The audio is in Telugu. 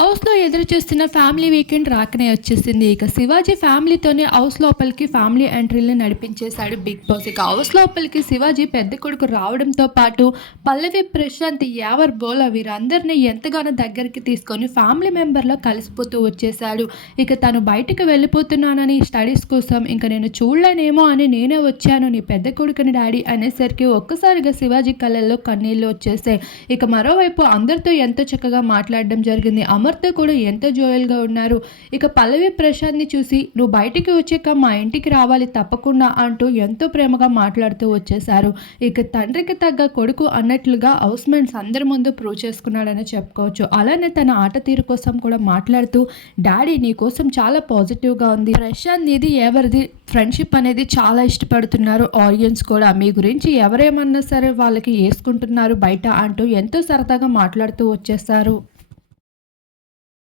హౌస్లో ఎదురు చూస్తున్న ఫ్యామిలీ వీకెండ్ రాకనే వచ్చేసింది. ఇక శివాజీ ఫ్యామిలీతోనే హౌస్ లోపలికి ఫ్యామిలీ ఎంట్రీలు నడిపించేశాడు బిగ్ బాస్. ఇక హౌస్ లోపలికి శివాజీ పెద్ద కొడుకు రావడంతో పాటు పల్లవి ప్రశాంత్ యావర్ బోలా వీరందరినీ ఎంతగానో దగ్గరికి తీసుకొని ఫ్యామిలీ మెంబర్లో కలిసిపోతూ వచ్చేసాడు ఇక తను బయటికి వెళ్ళిపోతున్నానని స్టడీస్ కోసం ఇంకా నేను చూడలేనేమో అని నేనే వచ్చాను నీ పెద్ద కొడుకుని డాడీ అనేసరికి ఒక్కసారిగా శివాజీ కళ్ళల్లో కన్నీళ్ళు వచ్చేసాయి. ఇక మరోవైపు అందరితో ఎంతో చక్కగా మాట్లాడడం జరిగింది. అమర్తో కూడా ఎంతో జోయల్గా ఉన్నారు. ఇక పల్లవి ప్రశాంత్ని చూసి నువ్వు బయటికి వచ్చాక మా ఇంటికి రావాలి తప్పకుండా అంటూ ఎంతో ప్రేమగా మాట్లాడుతూ వచ్చేశారు. ఇక తండ్రికి తగ్గ కొడుకు అన్నట్లుగా హౌస్మెంట్స్ అందరి ముందు ప్రూవ్ చేసుకున్నాడని చెప్పుకోవచ్చు. అలానే తన ఆట తీరు కోసం కూడా మాట్లాడుతూ డాడీ నీ కోసం చాలా పాజిటివ్గా ఉంది. ప్రశాంత్ ఇది ఎవరిది? ఫ్రెండ్షిప్ అనేది చాలా ఇష్టపడుతున్నారు ఆడియన్స్ కూడా. మీ గురించి ఎవరేమన్నా సరే వాళ్ళకి వేసుకుంటున్నారు బయట అంటూ ఎంతో సరదాగా మాట్లాడుతూ వచ్చేస్తారు